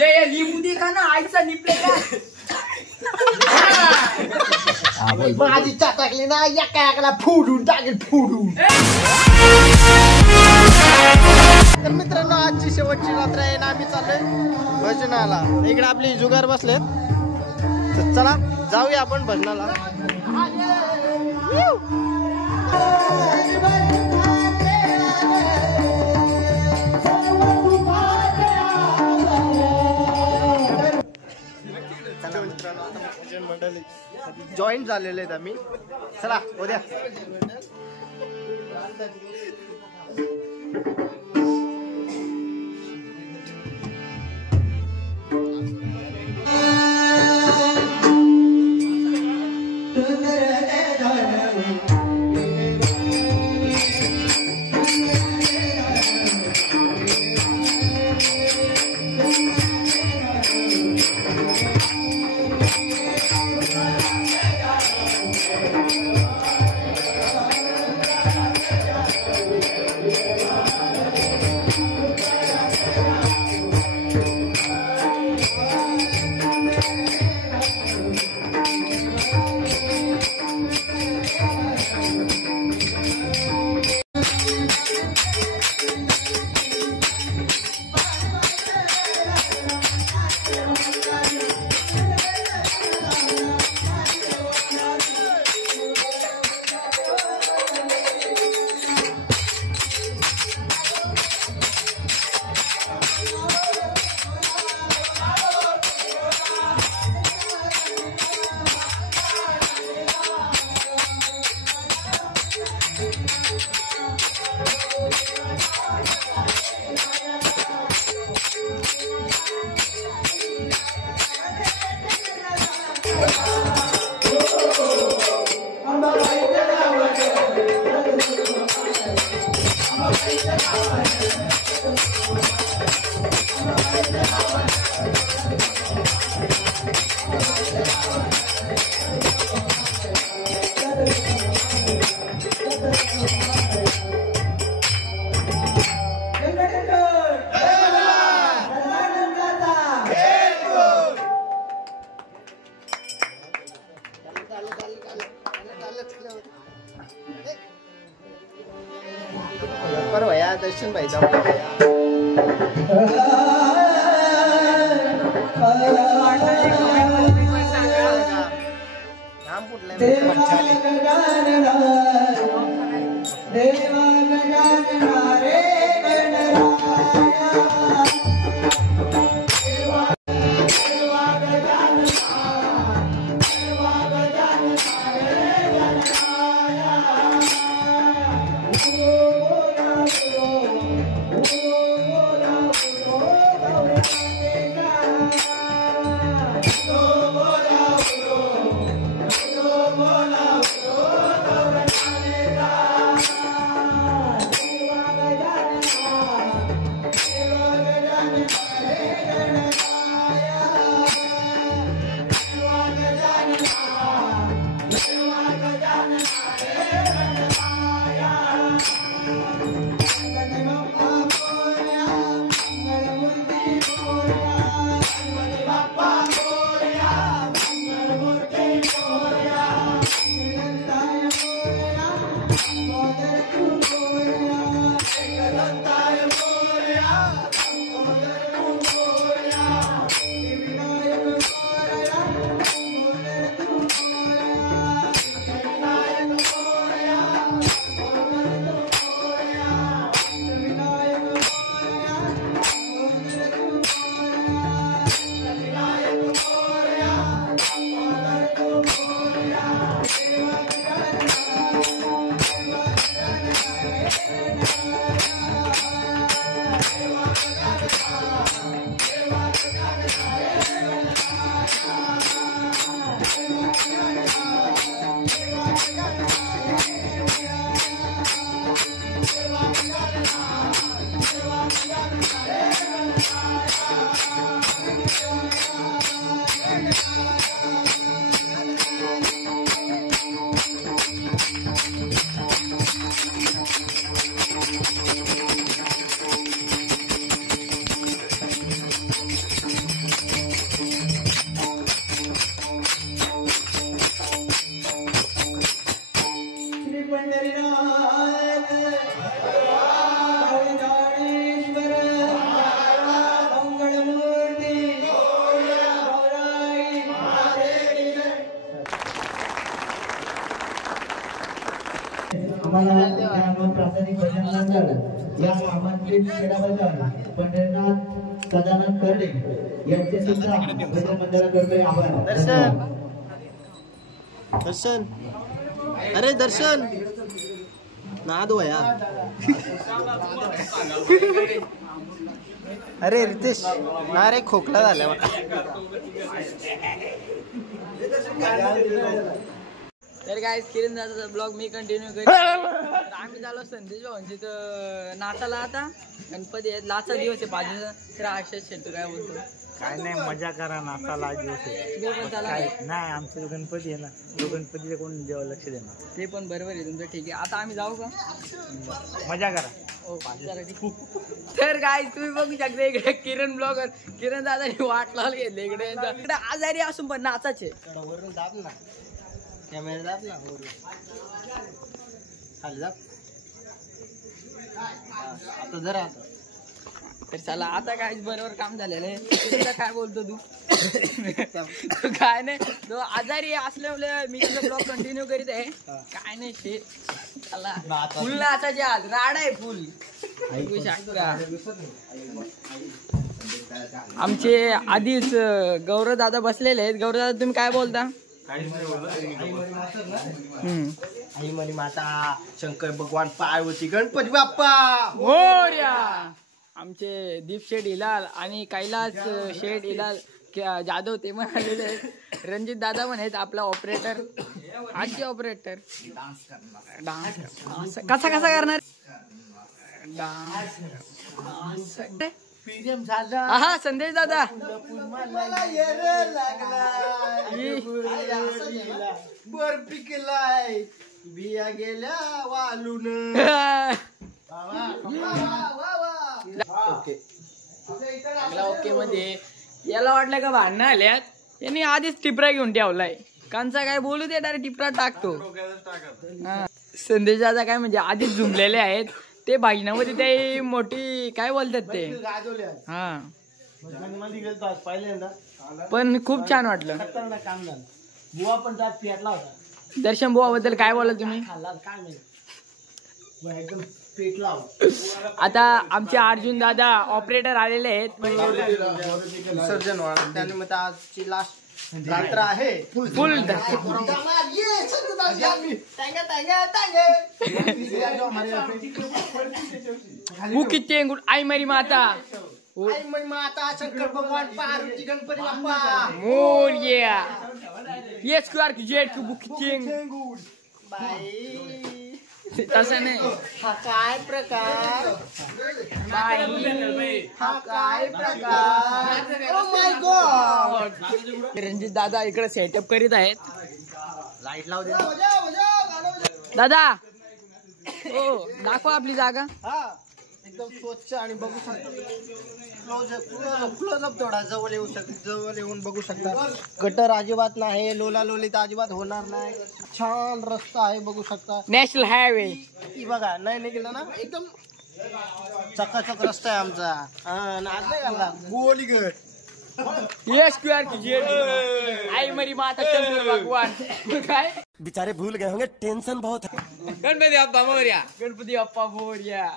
ये लिंबू दे का ना आईचा निपले का भाजी टाकली ना एका फोडून टाकेल फोडून. तर मित्रांनो आजची शेवटची रात्र आहे ना आम्ही चाललोय भजनाला. इकडे आपली जुगार बसलेत तर चला जाऊया आपण भजनाला. मंडळी जॉईन झालेले आहेत आम्ही. चला उद्या पर भैया दर्शन भाई नाम आम्हाला प्राथमिक भजनानंतर या आमंत्रित क्रीडापटू पंढरीनाथ सदानंद कर्डे यांचे सुद्धा भजन मंडळातर्फे आभार. दर्शन अरे दर्शन नाद वया. अरे रितेश ना रे खोकला झाला मला. तर काय किरण दादाचा ब्लॉग मी कंटिन्यू करेन. तर आम्ही झालो संदेश भाऊंची तर नाचाला आता गणपती आहेत लाचा दिवस आहे 5 दिवस. तर आशाच शेटू काय बोलतो काय नाही मजा करा ना आता आज दिवस आहे. काय नाही आमचं गणपती आहे ना तो गणपतीला कोण जेव्हा लक्ष देणार ते पण बरोबर आहे तुमचं. ठीक आहे आता आम्ही जाऊ का मजा करा. चला ठीक. तर काय तुम्ही बघू शकता इकडे किरण ब्लॉगर किरण दादानी वाट लावून घेतले इकडे इकडे आजारी असून पण नाचाचे. वरून दाब ना कॅमेरा दाब ना वरून खाली दाब. आता जरा आता तर चला आता काय बरोबर काम झालेलं आहे. काय बोलतो तू काय नाही तो आजारी असल्यामुळे मी तुझा ब्लॉग कंटिन्यू करीत आहे. काय नाही शे चला फुल नाचाचे आज राड आहे फुल. आमचे आधीच गौरव दादा बसलेले आहेत. गौरव दादा तुम्ही काय बोलता. आई मनी माता शंकर भगवान पार्वती गणपती बाप्पा मोरया. आमचे दीप शेठ हिलाल आणि कैलास शेठ हिलाल जाधव ते पण आलेले आहेत. रणजित दादा पण आहेत आपला ऑपरेटर आजचे ऑपरेटर. डान्स कसा कसा करणार डान्स हा संदेश दादा बर पिकलाय बिया गेल्या वालून. ओके मध्ये याला वाटलं का भांडणं आल्यात यांनी आधीच टिपरा घेऊन ठेवलाय. कांचा काय बोलू दे डायरेक्ट टिपरा टाकतो. संदेश दादा काय म्हणजे आधीच झुंबलेले आहेत ते भाजनामध्ये ते मोठी काय बोलतात ते. हा पण खूप छान वाटलं. काम झालं बुवा पण त्यात पेटला होता. दर्शन बुवा बद्दल काय बोला तुम्ही. एकदम पेटला. आता आमचे अर्जुन दादा ऑपरेटर आलेले आहेत. विसर्जन व्हावं त्याने मग आजची लास्ट रात्र आहे. फुल मुकी चेंगुड आई मरी माता आई मनी माता शंकर भगवान Parvati Ganpati Bappa Morya. Yes clerk jet बुकी चेंग बाई. तसं नाही. हा काय प्रकार बाई हा काय प्रकार. Oh my God. रणजित दादा इकडे सेटअप करीत आहेत. लाईट लाव दे दादा हो दाखवा आपली जागा. हा एकदम स्वच्छ आणि बघू शकता क्लोजअप थोडा जवळ येऊ जवळ येऊन बघू शकता. गटर अजिबात नाही लोला लोलीत अजिबात होणार नाही. छान रस्ता आहे बघू शकता. नॅशनल हायवे ही बघा नाही निघाला ना एकदम चकाचक रस्ता आहे आमचा. आज नाही घालला गोलीगड. यस क्यूआर जेट आई मरी माता शंकर भगवान. काय बेचारे भूल गए होंगे टेंशन बहुत है. गणपती बाप्पा मोरया गणपती बाप्पा मोरया.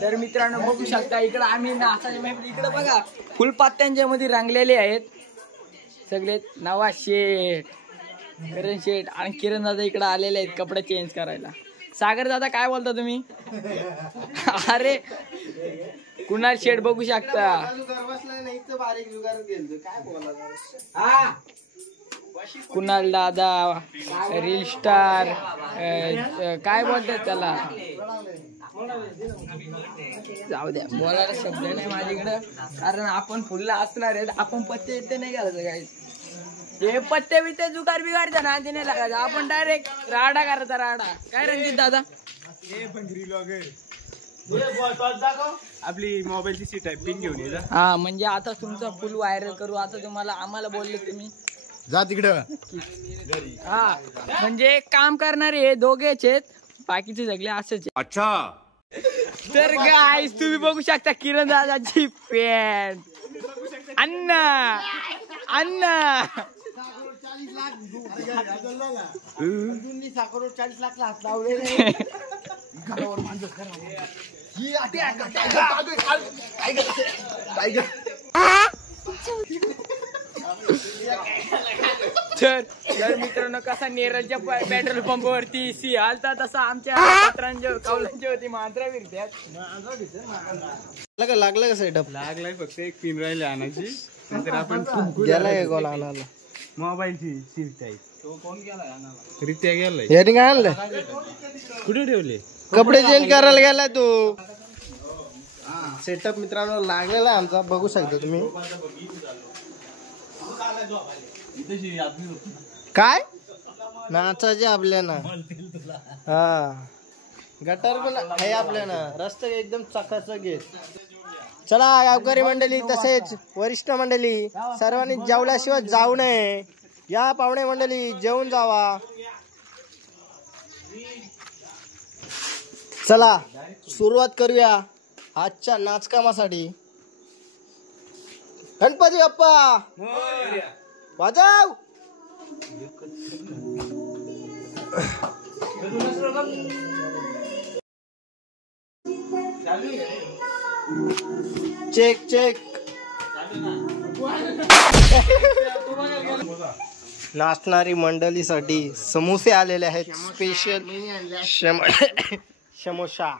तर मित्रांनो बघू शकता इकडे आम्ही नाचाचे महफिल इकडे बघा फुलपात्यांच्या मध्ये रंगलेले आहेत सगळे. नवाज शेठ करण शेठ आणि किरण दादा इकडे आलेले आहेत कपडे चेंज करायला. सागर दादा काय बोलता तुम्ही. अरे कुणाल शेठ बघू शकता. कुणाल दादा रील स्टार काय बोलतात त्याला. जाऊ द्या बोलायला शब्द नाही माझ्याकडं कारण आपण फुलला असणार आहेत. आपण पत्ते येते नाही घालायचं काय हे पत्ते बित्ते जुगार बिगारचा ना ते नाही लागायचं. आपण डायरेक्ट राडा करायचा राडा. काय रणजित दादा आपली मोबाईलची सीट आहे पिन घेऊन ये. हा म्हणजे आता तुमचा फुल व्हायरल करू. आता तुम्हाला आम्हाला बोलले तुम्ही जा तिकडं. हा म्हणजे काम करणारे हे दोघेच आहेत बाकीचे सगळे असंच. अच्छा तर गाईस तुम्ही बघू शकता किरण दादाची पॅन्ट अण्णा अण्णा साखर 40 लाख हात लावले तर मित्रांनो कसा नेरळच्या पेट्रोल पंपावरती सी हालता तसा आमच्या पत्रांच्या कौलांच्या होती मांजरा फिरत्यात. लागलं का सेटअप लागलाय फक्त एक पिन राहिली आणायची नंतर आपण गेलाय गोल आणायला मोबाईलची सीट आहे. तो कोण गेलाय आणायला? रित्या गेलाय. याने काय आणलं कुठे ठेवले? कपडे चेंज करायला गेलाय तू. सेटअप मित्रांनो लागलेला आहे आमचा, बघू शकता तुम्ही. काय नाचाचे आपल्या ना. हा गटर पण आहे आपल्या ना. रस्ते एकदम चकाचक आहेत. चला गावकरी मंडळी तसेच वरिष्ठ मंडळी सर्वांनी जेवल्याशिवाय जाऊ नये. या पाहुणे मंडळी जेवून जावा. चला सुरुवात करूया आजच्या नाचकामासाठी. गणपती बाप्पा वाजव. Check check. नाचणारी मंडळीसाठी समोसे आलेले आहेत स्पेशल समोसा.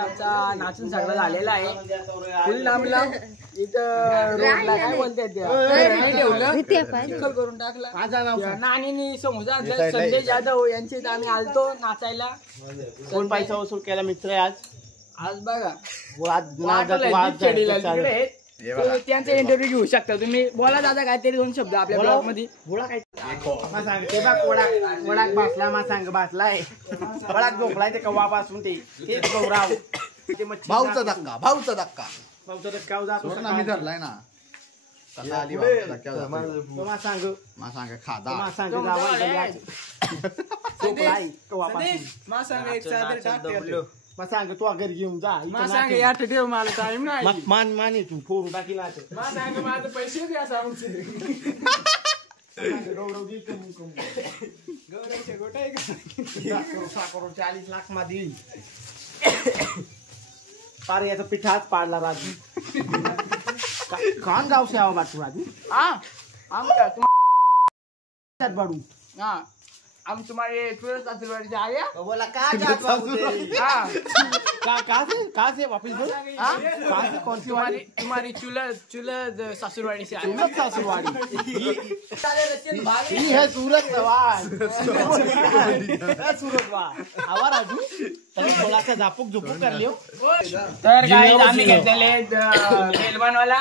आमचा नाचून सगळं झालेला आहे. फुल लांबला इथं रोडला काय बोलतात चिखल करून टाकला. नानीनी समोसा आणला. संजय जाधव यांचे इथं आम्ही आलतो नाचायला. कोण पैसा वसूल केला मित्र आहे आज बघा आज त्यांचा इंटरव्ह्यू घेऊ शकता तुम्ही. बोला दादा काहीतरी दोन शब्द आपल्या ब्लॉग मध्ये. वडाक बसला मा सांग बसलाय वडाक झोपलाय ते कवापासून ते गौराव भाऊचा धक्का भाऊचा धक्का भाऊचा धक्का जातो आम्ही धरलाय ना कसा आली मा सांग खादा मा सांग झोपलाय कवापासून मग सांग तू घरी घेऊन जा सांग यार ठेव मला टाइम नाही. मान माने तू फोडून टाकीला सांग माझं पैसे द्या सांग गौरव दे गौरवचे गोटे 40 लाख मा देईल पार याचा पिठाच पाडला राजू कान गाव से आवा बाटू राजू बाडू हाँ हम तुम्हारे से आया बोला कहाँ से वापस दो कहाँ से कौन सी वाली तुम्हारी चूल्हा ससुरवाड़ी से आया. सूरत सासुरवाड़ी ही है सूरत सवार सूरत वार आवा राजू तरी थोडासा झापूक झुपूक कर लियो. तर काय आम्ही घेतलेले बेलबनवाला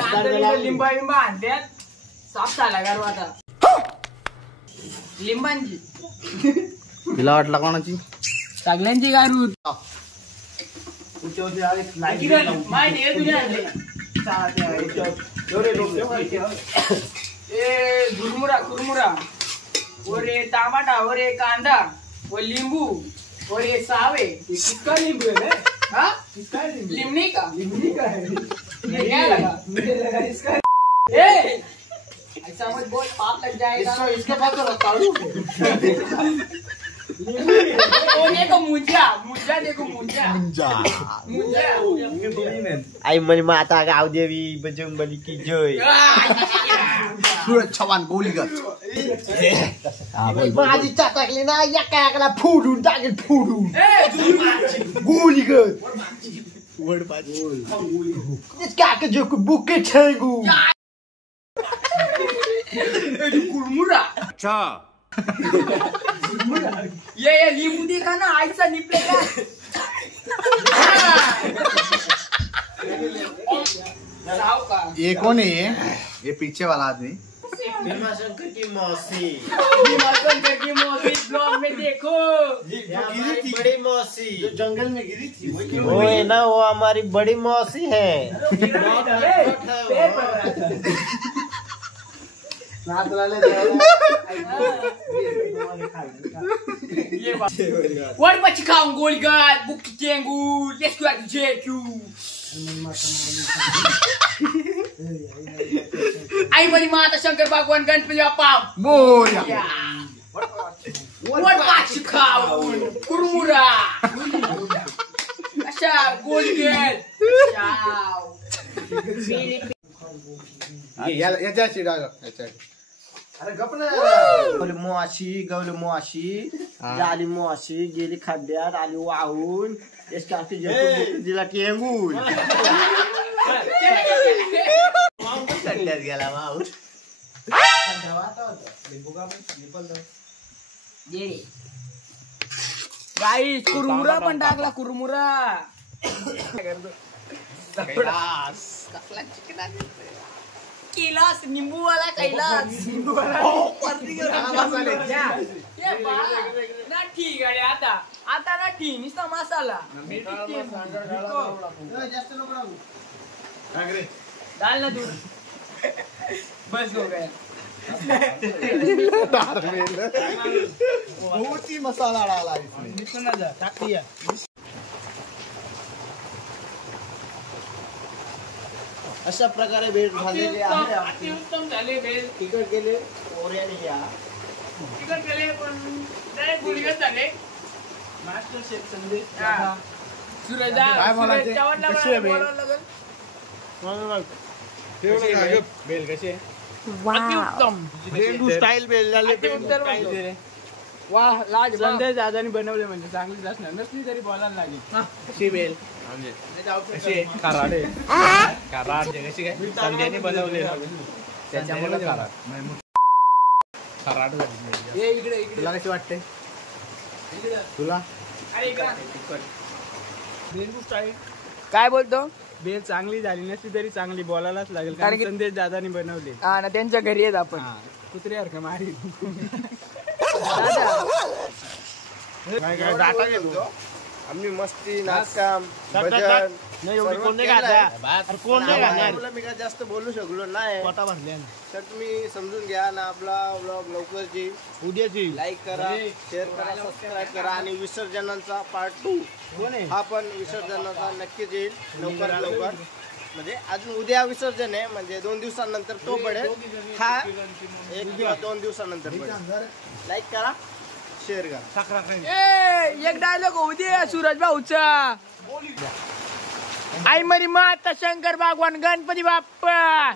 कांदा लिंबा बिंबा आणतात. साफ झाला गारवाता लिंबांची तिला वाटला कोणाची सगळ्यांची गारू कुरमुरा कुरमुरा और ये टमाटा और ये कांदा और नींबू और ये सावे. किसका नींबू है? हाँ लिमनी का है. ये क्या लगा? मुझे लगा इसका. ऐसा मत बोल पाप लग जाएगा. इसके पास तो ताड़ू देखो मुंजा देखो मुंजा. आई म्हणे माता गावदेवी बजरंगबली की जय. सूरज चव्हाण गोलीगत माझी टाकली ना एका एकाला फोडून टाकेल फोडून गोलीगत काका जो बुके ठेगू कुरमुरा. अच्छा ये नींबू देखा ना ऐसा निपले का. ये कौन है ये पीछे वाला आदमी भीमाशंकर की मौसी की मौसी ब्लॉग में देखो. बड़ी मौसी जो जंगल में गिरी थी वो है ना वो हमारी बड़ी मौसी है. वर बच्ची खाऊं गोलगाल बुक्की टेंगू लेट्स गो टू जेक्यू. आई बड़ी माता शंकर भगवान गणपती बाप्पा मोरया वर बच्ची खाऊं कुरमुरा अच्छा गोलगेट याच्याशी डायलॉग अरे गपना गवली मोशी आली मोशी गेली खड्ड्यात आली वाहून तिला टेंगून खड्ड्यात गेला वाहून. गाईस कुरमुरा पण टाकला कुरमुरा. कैलास नींबू वाला कैलास ना ठीक आहे आता ना ठीक नुसता मसाला डाल ना दूध बस हो गया. बहुत ही मसाला डाला इसमें. अशा प्रकारे भेट झालेली आहे आमची. उत्तम झाले बेल तिकट गेले ओऱ्याने या तिकट गेले पण डायरेक्ट गुलगत झाले. मास्टर शेफ संदेश सूरज काय म्हणायचे? चव्हाणला कशी आहे बेल? बोलावं लागेल. बेल कशी आहे? अतिउत्तम. रेंडू स्टाईल बेल झाले. अतिउत्तम म्हणतो. वा लाज वा. संदेश दादानी बनवले म्हणजे चांगलीच असणार नसली तरी बोलायला लागेल. कशी बेल कशी आहे? कराड आहे. कराड आहे. कशी काय संध्याने बनवले त्याच्यामुळे कराड झाली. ये इकडे इकडे. तुला कशी वाटते? तुला अरे इकडे. रेंडू स्टाईल काय बोलतो? बेल चांगली झाली नसली तरी चांगली बोलायलाच लागेल कारण कारण की- संदेश दादानी बनवले. हा ना त्यांच्या घरी येत आपण. कुत्र्यासारखं मारी दादा काय काय डाटा घेतो आम्ही. मस्ती नाचकाम भजन नाही एवढी सर्व कोण नाही केलंय. खात कोण नाही खाणार आपलं मी काय जास्त बोलू शकलो नाही. पोटा भरल्या तर तुम्ही समजून घ्या ना. आपला ब्लॉग लवकरच येईल. उद्याची लाईक करा, शेअर करा, सबस्क्राईब करा आणि विसर्जनाचा पार्ट 2 हा पण विसर्जनाचा नक्कीच येईल लवकरात लवकर. म्हणजे अजून उद्या विसर्जन आहे म्हणजे 2 दिवसानंतर तो पडेल. हा 1 किंवा 2 दिवसानंतर पडेल. लाईक करा, शेअर करा. ए एक डायलॉग होऊ दे सूरज भाऊचा. आई मरी माता शंकर भगवान गणपती बाप्पा